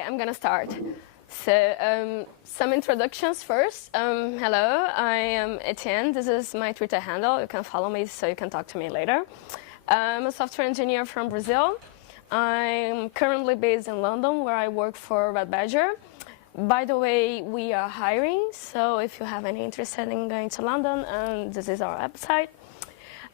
I'm gonna start. So, some introductions first. Hello, I am Etienne. This is my Twitter handle. You can follow me so you can talk to me later. I'm a software engineer from Brazil. I'm currently based in London, where I work for Red Badger. By the way, we are hiring, so if you have any interest in going to London, this is our website.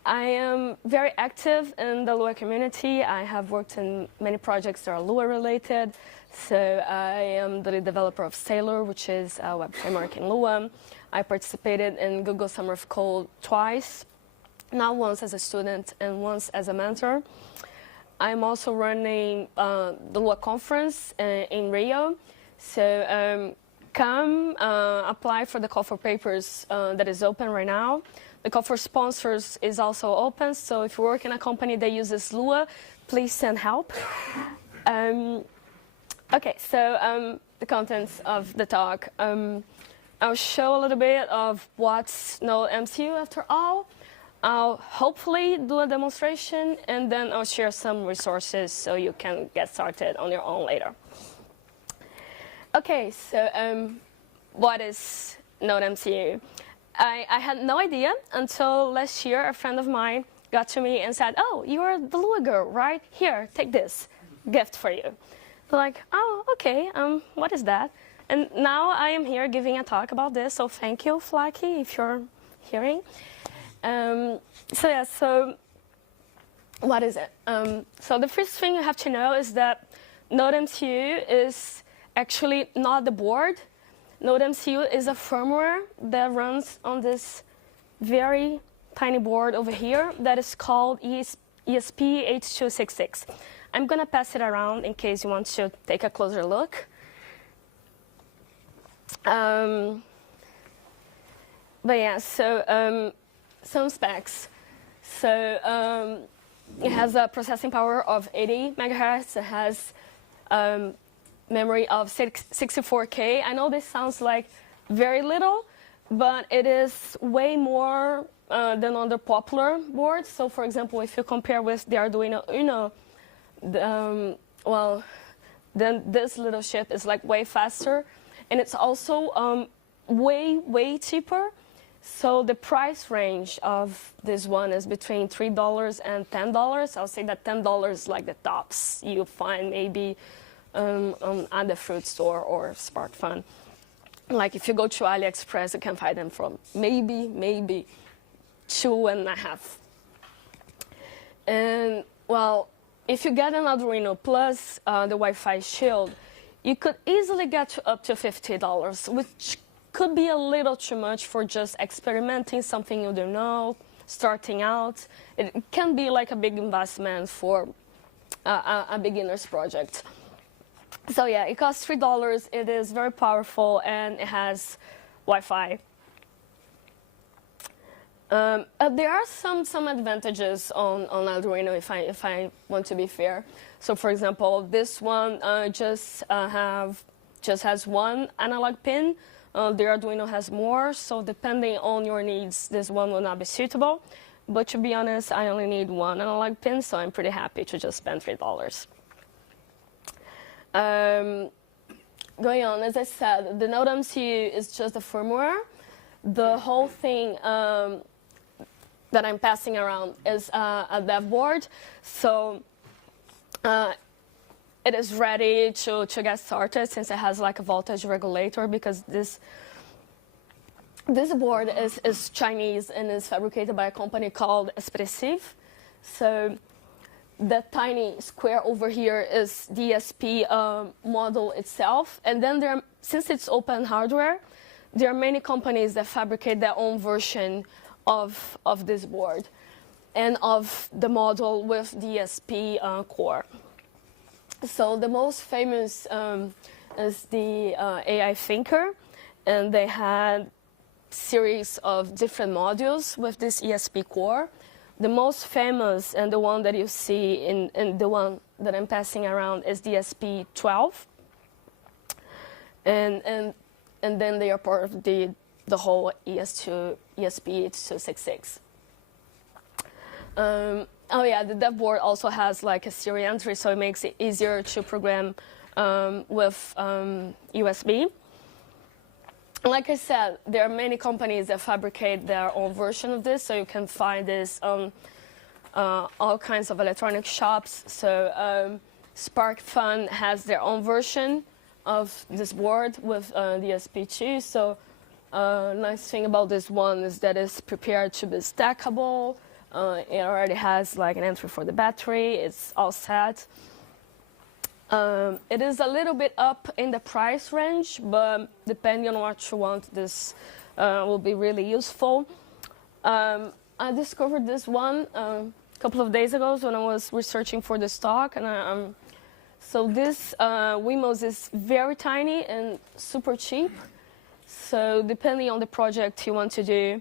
I am very active in the Lua community. I have worked in many projects that are Lua related. So I am the lead developer of Sailor, which is a web framework in Lua. I participated in Google Summer of Code twice, now once as a student and once as a mentor. I'm also running the Lua conference in Rio. So come apply for the call for papers that is open right now. The call for sponsors is also open, so if you work in a company that uses Lua, please send help. Okay, so the contents of the talk. I'll show a little bit of what's NodeMCU after all. I'll hopefully do a demonstration, and then I'll share some resources so you can get started on your own later. Okay, so what is NodeMCU? I had no idea until last year. A friend of mine got to me and said, "Oh, you're the Lua girl, right? Here, take this gift for you." Like, oh, okay, what is that? And now I am here giving a talk about this, so thank you, Flaky, if you're hearing. So what is it? So the first thing you have to know is that NodeMCU is actually not the board. NodeMCU is a firmware that runs on this very tiny board over here that is called ESP8266. I'm going to pass it around in case you want to take a closer look. But yeah, so some specs. So it has a processing power of 80 megahertz. It has memory of 64K. I know this sounds like very little, but it is way more than other popular boards. So for example, if you compare with the Arduino Uno, then this little chip is like way faster, and it's also way cheaper. So the price range of this one is between $3 and $10. I'll say that $10 is like the tops you find maybe at the fruit store or Spark Fun. Like if you go to AliExpress, you can find them from maybe $2.5. And well, if you get an Arduino plus the Wi-Fi shield, you could easily get up to $50, which could be a little too much for just experimenting something you don't know, starting out. It can be like a big investment for a beginner's project. So yeah, it costs $3. It is very powerful, and it has Wi-Fi. There are some advantages on Arduino if I want to be fair. So for example, this one just has one analog pin. The Arduino has more, so depending on your needs, this one will not be suitable. But to be honest, I only need one analog pin, so I'm pretty happy to just spend $3. Going on, as I said, the NodeMCU is just a firmware. The whole thing that I'm passing around is a dev board, so it is ready to get started since it has like a voltage regulator, because this board is Chinese and is fabricated by a company called Expressive. So the tiny square over here is the ESP model itself, and then since it's open hardware, there are many companies that fabricate their own version of this board and of the model with the ESP core. So the most famous is the AI Thinker, and they had series of different modules with this ESP core. The most famous and the one that you see in the one that I'm passing around is the ESP12, and then they are part of the whole ESP8266. Oh yeah, the dev board also has like a serial entry, so it makes it easier to program with USB. Like I said, there are many companies that fabricate their own version of this, so you can find this on all kinds of electronic shops. So SparkFun has their own version of this board with the SP2. So nice thing about this one is that it's prepared to be stackable. It already has like an entry for the battery. It's all set. It is a little bit up in the price range, but depending on what you want, this will be really useful. I discovered this one a couple of days ago when I was researching for this talk, and so this Wemos is very tiny and super cheap. So depending on the project you want to do,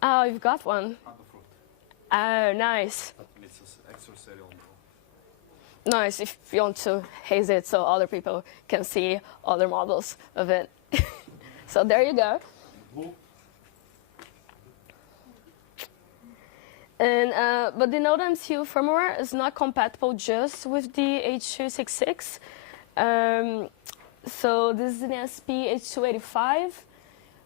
oh, you've got one. Oh, nice. Nice, if you want to haze it so other people can see other models of it. So there you go. And, but the NodeMCU firmware is not compatible just with the H.266. So this is an SP H.285,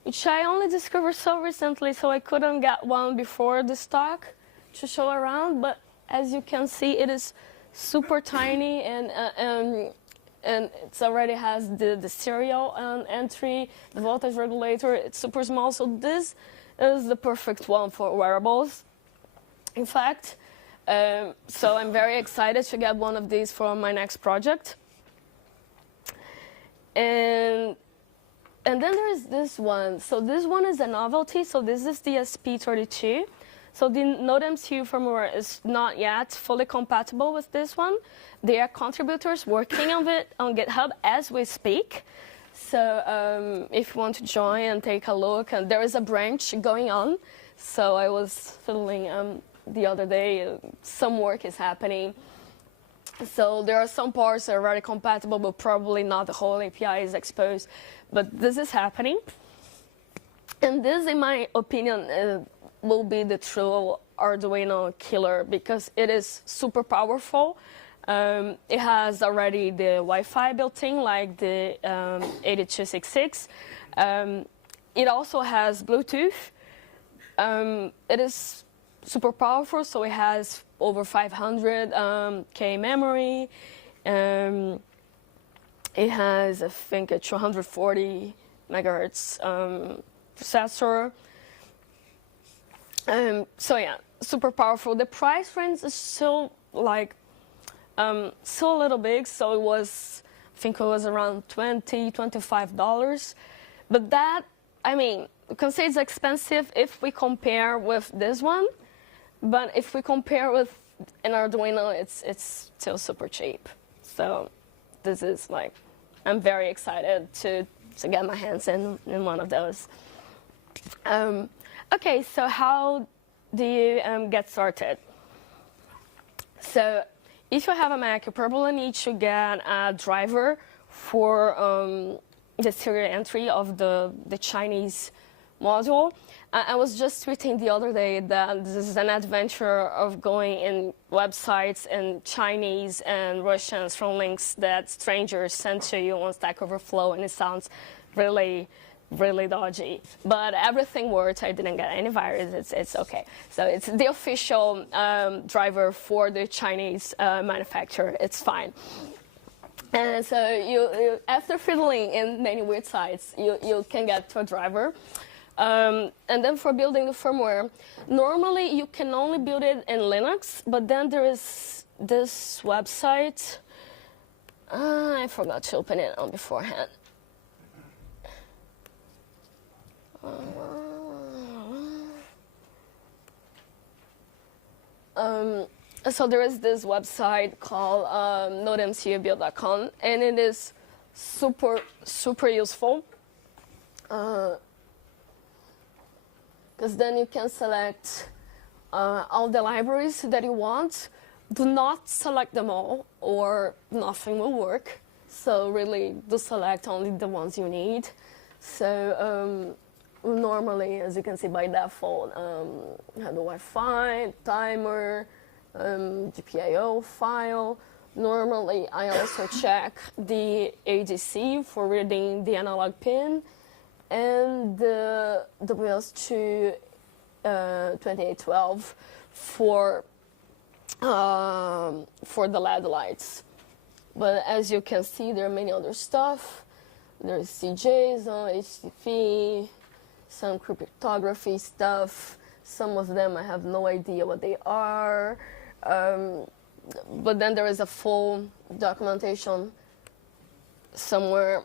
which I only discovered so recently, so I couldn't get one before this talk to show around. But as you can see, it is super tiny, and it already has the serial entry, the voltage regulator. It's super small, so this is the perfect one for wearables, in fact. So I'm very excited to get one of these for my next project. And then there is this one. So this one is a novelty. So this is the SP32. So the NodeMCU firmware is not yet fully compatible with this one. There are contributors working on it on GitHub as we speak. So if you want to join and take a look, and there is a branch going on. So I was fiddling the other day, some work is happening. So there are some parts that are very compatible, but probably not the whole API is exposed. But this is happening. And this, in my opinion, will be the true Arduino killer because it is super powerful. It has already the Wi-Fi built in, like the 8266. It also has Bluetooth. It is super powerful, so it has over 500K memory. It has, I think, a 240 megahertz processor. So yeah, super powerful. The price range is still like still a little big. So it was, I think it was around $20, $25. But that, I mean, you can say it's expensive if we compare with this one. But if we compare with an Arduino, it's still super cheap. So this is like, I'm very excited to get my hands in one of those. Okay, so how do you get started? So if you have a Mac, you probably need to get a driver for the serial entry of the Chinese module. I was just tweeting the other day that this is an adventure of going in websites in Chinese and Russians from links that strangers send to you on Stack Overflow, and it sounds really dodgy. But everything worked. I didn't get any virus. It's okay. So it's the official driver for the Chinese manufacturer. It's fine. And so you after fiddling in many weird sites, you can get to a driver. And then for building the firmware, normally you can only build it in Linux, but then there is this website. I forgot to open it on beforehand. So there is this website called NodeMCU.mp4, and it is super useful. Because then you can select all the libraries that you want. Do not select them all, or nothing will work. So really, do select only the ones you need. So normally, as you can see by default, you have the Wi-Fi, timer, GPIO file, Normally, I also check the ADC for reading the analog pin and the WS2 2812 for the LED lights. But as you can see, there are many other stuff. There's CJSON, HTTP, some cryptography stuff. Some of them I have no idea what they are. But then there is a full documentation somewhere.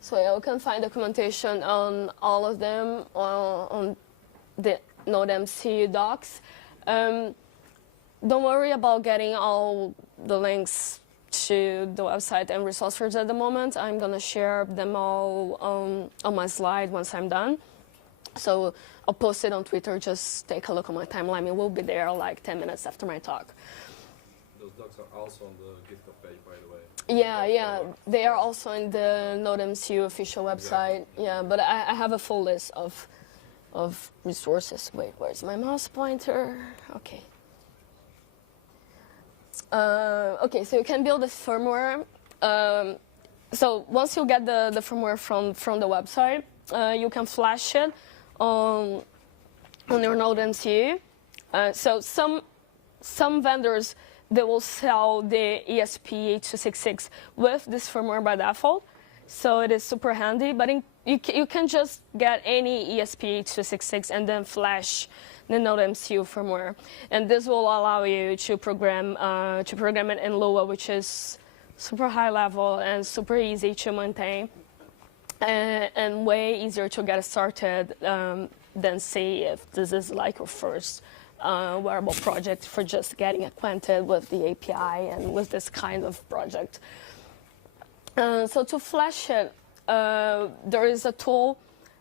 So yeah, you can find documentation on all of them on the NodeMCU docs. Don't worry about getting all the links to the website and resources at the moment. I'm going to share them all on my slide once I'm done. So I'll post it on Twitter. Just take a look on my timeline. It will be there like 10 minutes after my talk. Those docs are also on the GitHub page, by the way. Yeah. They are also in the NodeMCU official website. Yeah, but I have a full list of resources. Wait, where's my mouse pointer? Okay. Okay, so you can build the firmware. So once you get the firmware from the website, you can flash it on your NodeMCU. So some vendors, they will sell the ESP8266 with this firmware by default. So it is super handy, but you can just get any ESP8266 and then flash the NodeMCU firmware. And this will allow you to program it in Lua, which is super high level and super easy to maintain, and way easier to get started than say if this is like your first wearable project for just getting acquainted with the API and with this kind of project. So to flash it, there is a tool,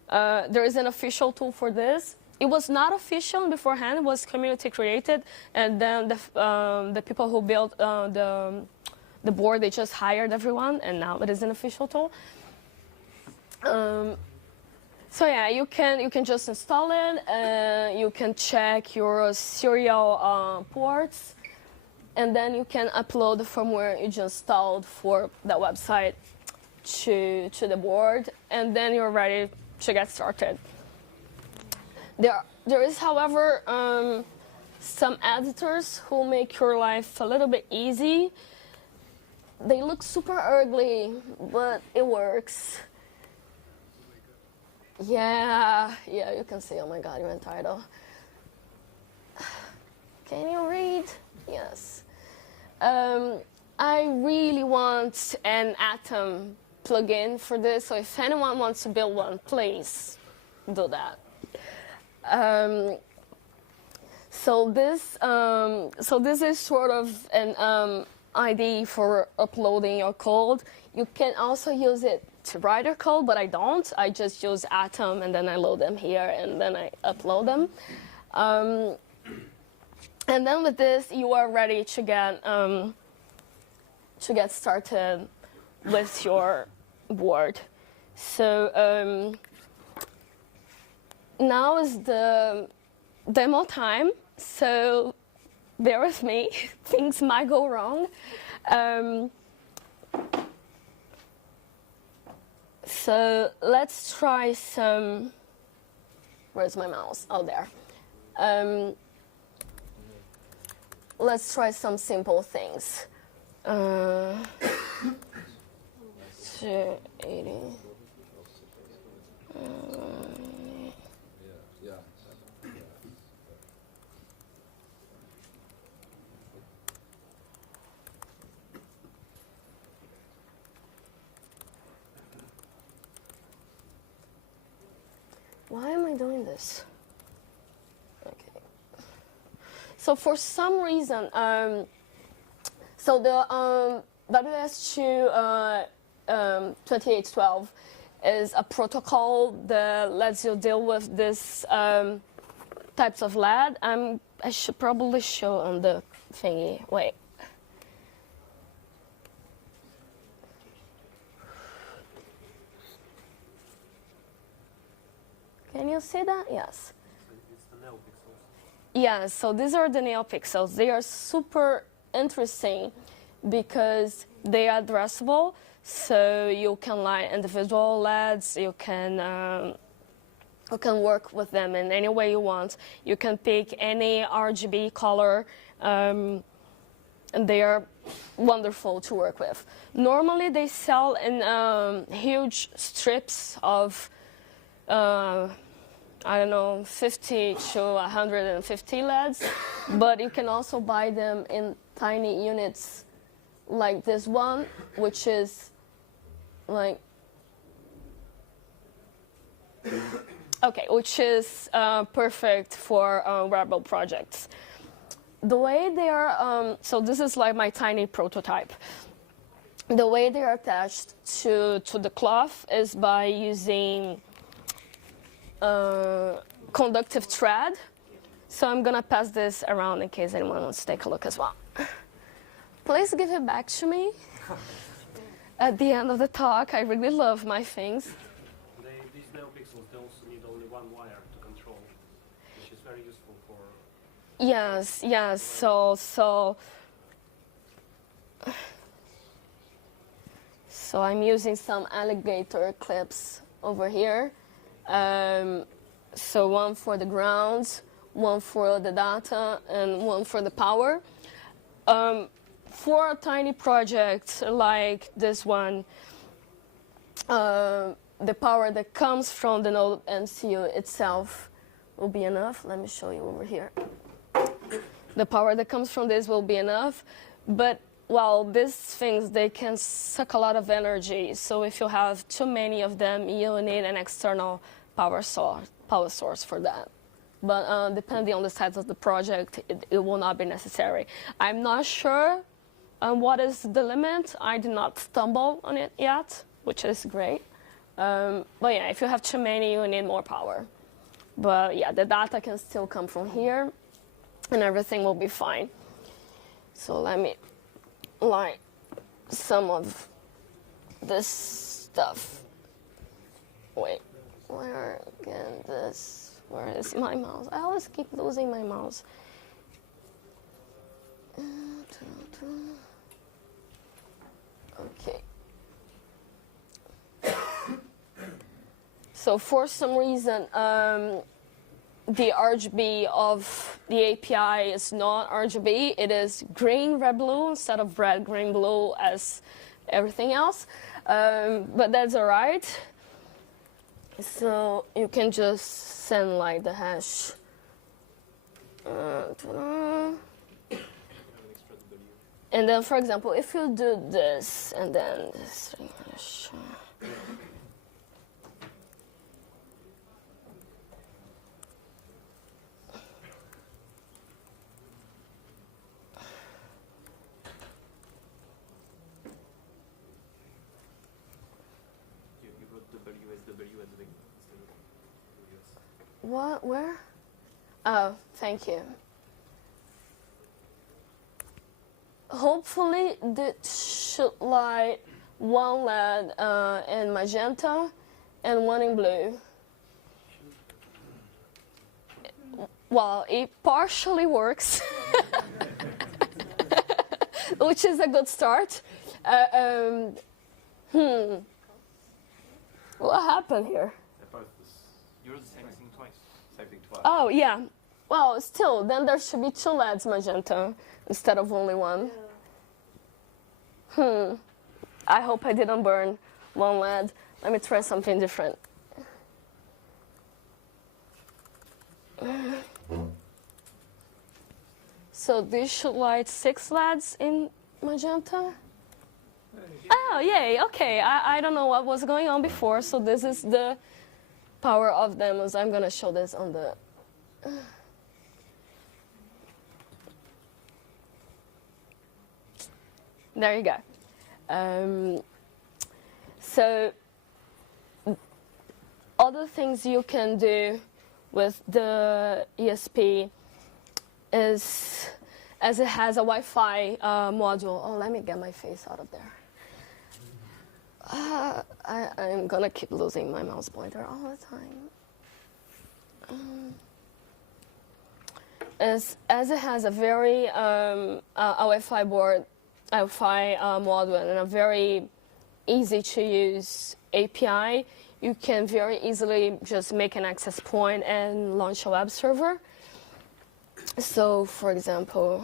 there is an official tool for this. It was not official beforehand, it was community created, and then the people who built the board, they just hired everyone, and now it is an official tool. So yeah, you can just install it, you can check your serial ports, and then you can upload the firmware you just installed for that website to the board, and then you're ready to get started. There is, however, some editors who make your life a little bit easy. They look super ugly, but it works. Yeah, you can see, oh my God, you're entitled. Can you read? Yes. I really want an Atom plugin for this, so if anyone wants to build one, please do that. So this is sort of an IDE for uploading your code. You can also use it to write your code, but I don't. I just use Atom, and then I load them here, and then I upload them. And then with this, you are ready to get started with your board. So now is the demo time, so bear with me. Things might go wrong. So let's try some, where's my mouse? Oh, there. Let's try some simple things. 280. Why am I doing this? Okay. So for some reason, so the WS2 2812 is a protocol that lets you deal with this types of LED. I should probably show on the thingy. Wait. you see that? Yes. It's the NeoPixels. Yeah, so these are the NeoPixels. They are super interesting because they are addressable. So you can light individual LEDs. You can work with them in any way you want. You can pick any RGB color, and they are wonderful to work with. Normally, they sell in huge strips of, I don't know, 50 to 150 LEDs, but you can also buy them in tiny units like this one, which is like, okay, which is perfect for wearable projects. The way they are, so this is like my tiny prototype. The way they are attached to the cloth is by using conductive thread. So I'm gonna pass this around in case anyone wants to take a look as well. Please give it back to me. At the end of the talk, I really love my things. These NeoPixels, they also need only one wire to control, which is very useful for... Yes, yes, so I'm using some alligator clips over here. So one for the ground, one for the data, and one for the power. For a tiny project like this one, the power that comes from the NodeMCU itself will be enough. Let me show you over here. The power that comes from this will be enough, but well, these things, they can suck a lot of energy. So if you have too many of them, you need an external power source for that. But depending on the size of the project, it will not be necessary. I'm not sure what is the limit. I did not stumble on it yet, which is great. But yeah, if you have too many, you need more power. But yeah, the data can still come from here, and everything will be fine. So let me light some of this stuff. Wait, where again this? Where is my mouse? I always keep losing my mouse. Okay. So for some reason, the RGB of the API is not RGB. It is green, red, blue instead of red, green, blue as everything else. But that's all right. So you can just send like the hash. And then, for example, if you do this and then this hash. What? Where? Oh, thank you. Hopefully, this should light one LED in magenta and one in blue. Well, it partially works, which is a good start. What happened here? You're the same thing twice. Same thing twice. Oh, yeah. Well, still, then there should be two LEDs magenta instead of only one. I hope I didn't burn one LED. Let me try something different. So this should light 6 LEDs in magenta. Oh, yay. Okay, I don't know what was going on before, so this is the power of them. So I'm going to show this on the... There you go. So other things you can do with the ESP is, as it has a Wi-Fi module. Oh, let me get my face out of there. I'm gonna keep losing my mouse pointer all the time. as it has a very a Wi-Fi board, Wi-Fi module, and a very easy to use API, you can very easily just make an access point and launch a web server. So, for example,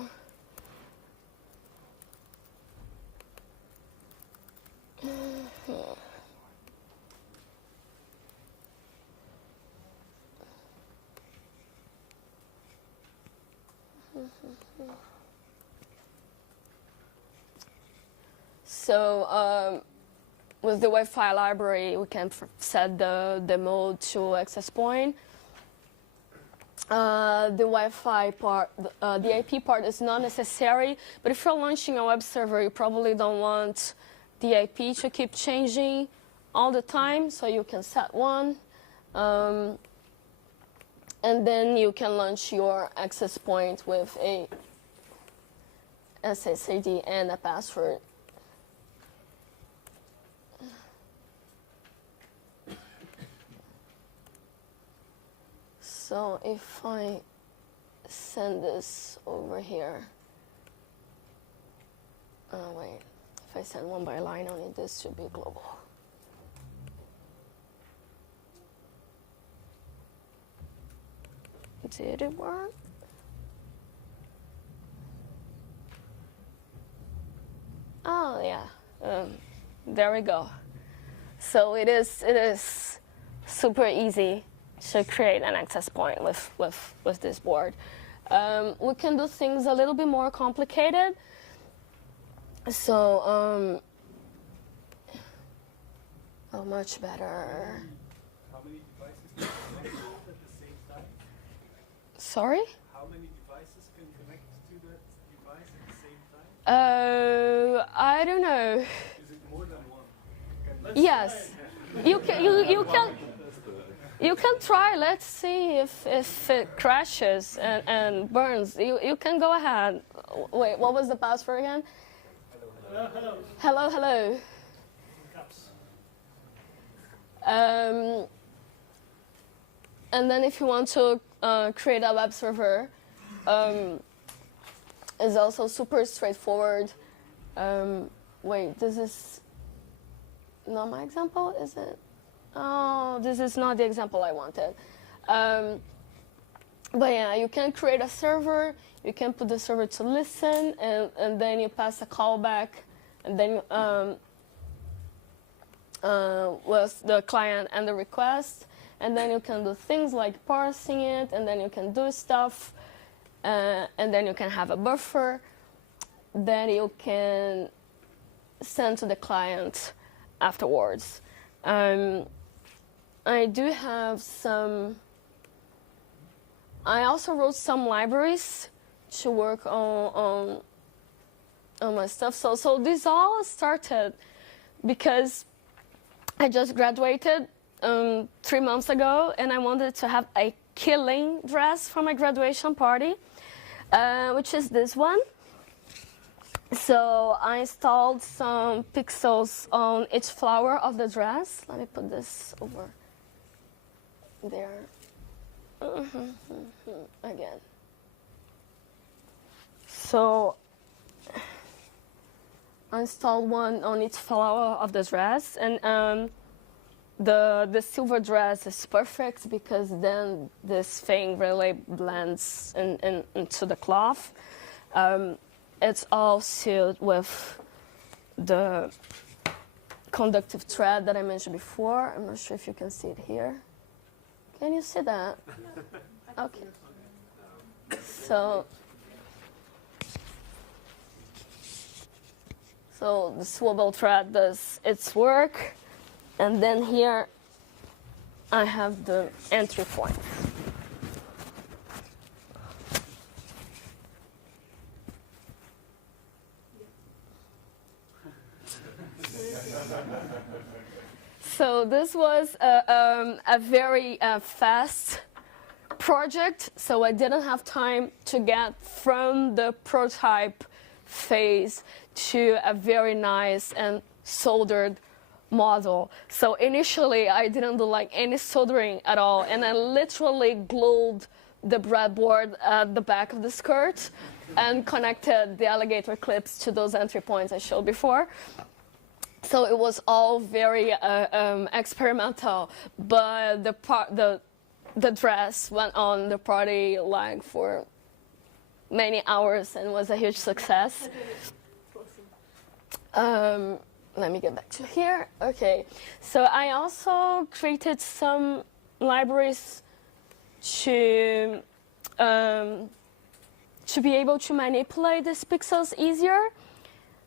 so with the Wi-Fi library, we can set the mode to access point. The Wi-Fi part, the IP part is not necessary, but if you're launching a web server, you probably don't want the IP to keep changing all the time, so you can set one. And then you can launch your access point with a SSID and a password. So if I send this over here, wait, if I send one by line, only this should be global. Did it work? Oh yeah, there we go. So it is super easy to create an access point with this board. We can do things a little bit more complicated. So, oh, much better. How many devices can connect at the same time? Sorry? How many devices can connect to that device at the same time? I don't know. Is it more than one? Yes, you can try. Let's see if it crashes and burns. You can go ahead. Wait, what was the password again? Hello. And then if you want to create a web server, it's also super straightforward. Wait, this is not my example, is it? Oh, this is not the example I wanted. But yeah, you can create a server, you can put the server to listen, and then you pass a callback, and then with the client and the request, and then you can do things like parsing it, and then you can do stuff, and then you can have a buffer that you can send to the client afterwards. I do have some. I also wrote some libraries to work on my stuff. So this all started because I just graduated 3 months ago, and I wanted to have a killing dress for my graduation party, which is this one. So I installed some pixels on each flower of the dress. Let me put this over there. Again. So I installed one on each flower of the dress, and the silver dress is perfect because then this thing really blends into the cloth. It's all sealed with the conductive thread that I mentioned before. I'm not sure if you can see it here. Can you see that? Okay. So the swivel thread does its work, and then here I have the entry point. So this was a very fast project, so I didn't have time to get from the prototype phase to a very nice and soldered model. So initially I didn't do like any soldering at all, and I literally glued the breadboard at the back of the skirt and connected the alligator clips to those entry points I showed before. So it was all very experimental, but the dress went on the party line for many hours and was a huge success. Let me get back to here. Okay, so I also created some libraries to be able to manipulate these pixels easier.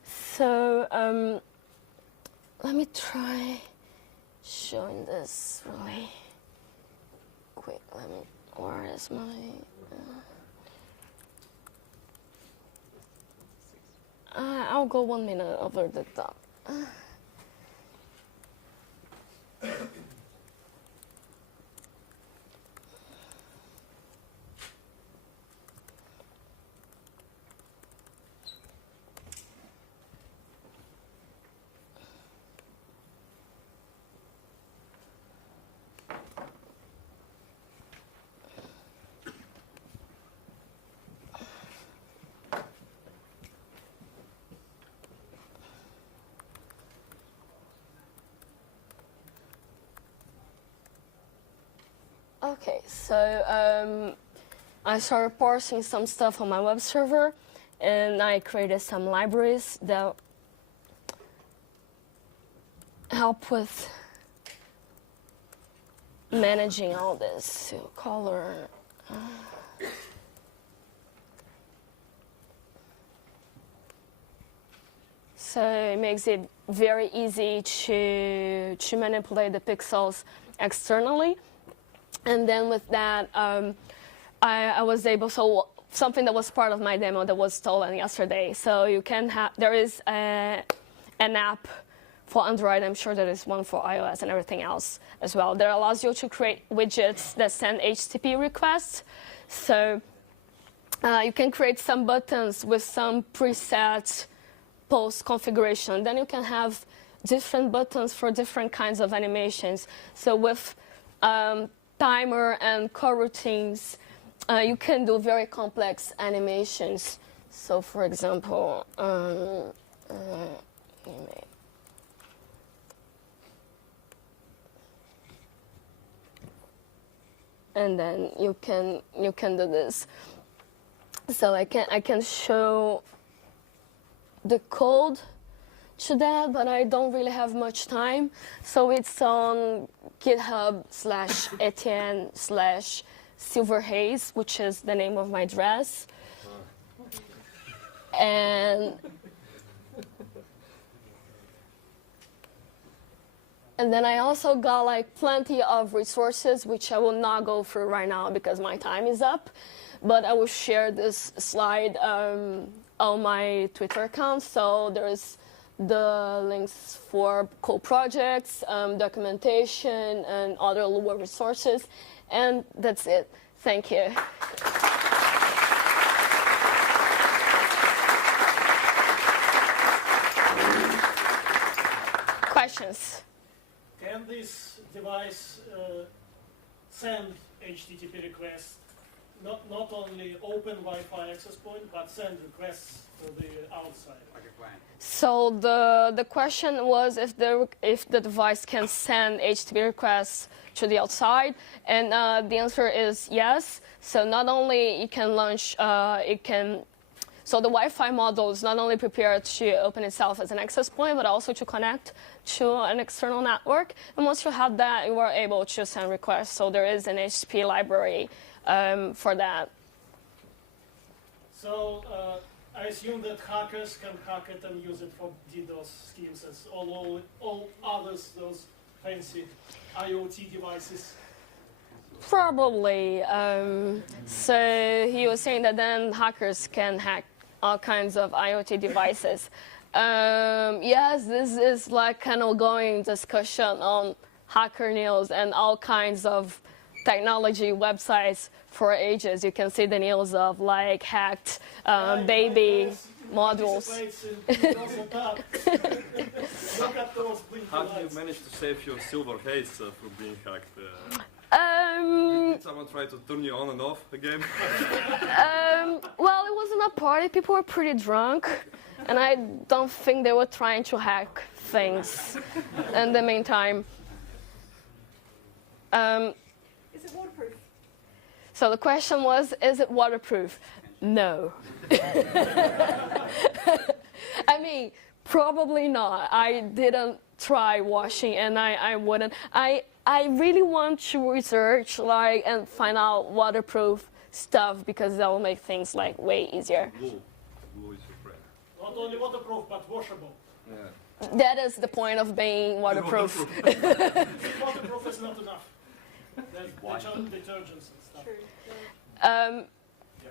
So let me try showing this really quick. Where is my... I'll go 1 minute over the top. Okay, so I started parsing some stuff on my web server, and I created some libraries that help with managing all this. So color. So it makes it very easy to manipulate the pixels externally. And then with that, I was able, so something that was part of my demo that was stolen yesterday. So you can have, there is an app for Android, I'm sure there is one for iOS and everything else as well, that allows you to create widgets that send HTTP requests. So you can create some buttons with some preset post configuration. Then you can have different buttons for different kinds of animations. So with timer and coroutines, you can do very complex animations. So, for example, and then you can do this. So I can show the code to that, but I don't really have much time. So it's on GitHub/Etienne/Silverhaze, which is the name of my dress. And then I also got like plenty of resources, which I will not go through right now because my time is up. But I will share this slide on my Twitter account. So there's the links for cool projects, documentation, and other Lua resources. And that's it. Thank you. Questions? Can this device send HTTP requests, not only open Wi-Fi access point, but send requests to the outside? So the question was if the device can send HTTP requests to the outside, and the answer is yes. So not only it can launch, so the Wi-Fi module is not only prepared to open itself as an access point, but also to connect to an external network. And once you have that, you are able to send requests. So there is an HTTP library for that. So I assume that hackers can hack it and use it for DDoS schemes as all others, those fancy IoT devices. Probably. So he was saying that then hackers can hack all kinds of IoT devices. Yes, this is like an ongoing discussion on Hacker News and all kinds of technology websites for ages. You can see the news of like hacked baby modules. How did you manage to save your silver haze from being hacked? Did someone try to turn you on and off again? Well, it wasn't a party. People were pretty drunk, and I don't think they were trying to hack things in the meantime. Is it waterproof? So the question was, is it waterproof? No. I mean, probably not. I didn't try washing, and I wouldn't. I really want to research and find out waterproof stuff, because that will make things way easier. Glue. Glue is your friend. Not only waterproof, but washable. Yeah. That is the point of being waterproof. Waterproof is not enough. There's detergents and stuff. True.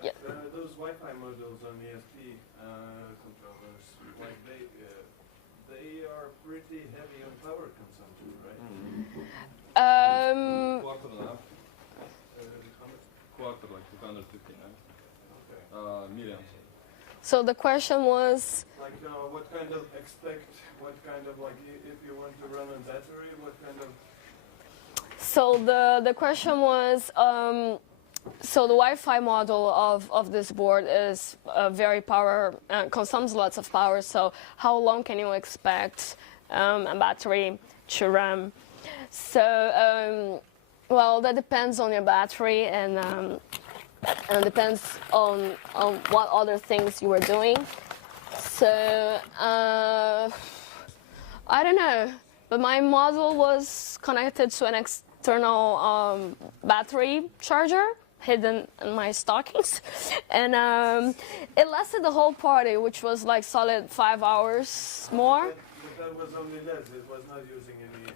Yeah. Those Wi-Fi modules on ESP controllers, they are pretty heavy on power consumption, right? Quarter and a half. Quarter, like 259 milliamps. So the question was, what kind of if you want to run on battery, what kind of... so the question was, so the Wi-Fi model of this board is very consumes lots of power. So how long can you expect a battery to run? So well, that depends on your battery, and depends on what other things you were doing. So I don't know, but my model was connected to an external battery charger hidden in my stockings, and it lasted the whole party, which was solid 5 hours more. But that was only LED. It was not using any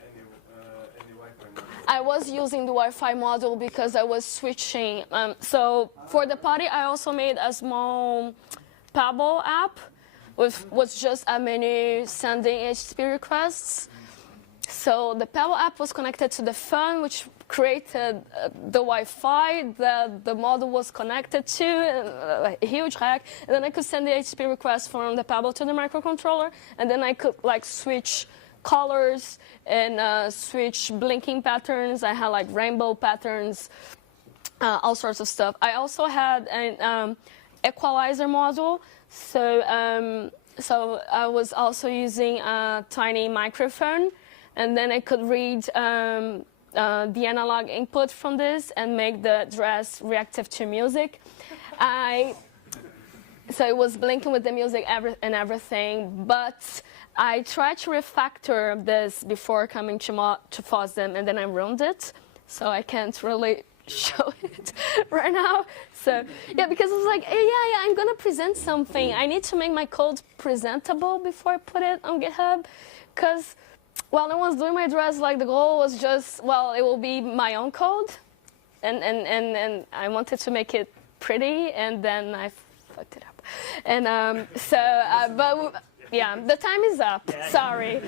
Wi-Fi module. I was using the Wi-Fi module because I was switching. So for the party, I also made a small Pebble app with just a menu sending HTTP requests. So the Pebble app was connected to the phone, which created the Wi-Fi that the model was connected to, a huge hack. And then I could send the HTTP request from the Pebble to the microcontroller, and then I could switch colors and switch blinking patterns. I had rainbow patterns, all sorts of stuff. I also had an equalizer module, so I was also using a tiny microphone, and then I could read the analog input from this and make the dress reactive to music. So it was blinking with the music and everything, but I tried to refactor this before coming to FOSDEM, and then I ruined it, so I can't really show it right now. So yeah, because I was like, hey, yeah, I'm gonna present something. I need to make my code presentable before I put it on GitHub, because while I was doing my dress, the goal was just, well, it will be my own code, and I wanted to make it pretty, and then I fucked it up. And but yeah, the time is up. Sorry.